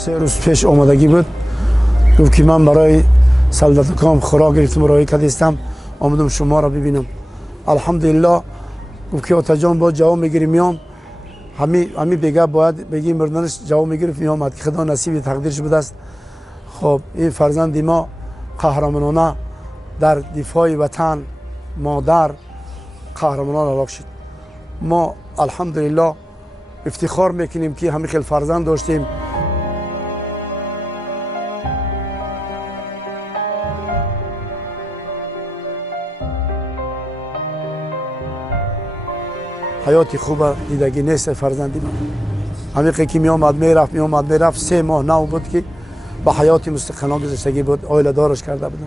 3 روز پیش آمادگی بود. گفت که من برای سلدتکام خوراک گرفتم راه کدیستم آمدم شما را ببینم. الحمدلله. گفت که آتا جان با جواب میگیری میام. همی بگه باید بگی مردنش جواب میگرفت میامد که خدا نصیب تقدیرش بوده است. خب این فرزند ما قهرمانانه در دفاع وطن مادر قهرمانانه هلاک شد. ما الحمدلله افتخار میکنیم که همین خیلی فرزند داشتیم. حیاتی خوب دیدگی نیست فرزندی من. همین که میامد میرفت 3 ماه نو بود که به حیاتی مستقلانه گذشتگی بود. آیله دارش کرده بودم.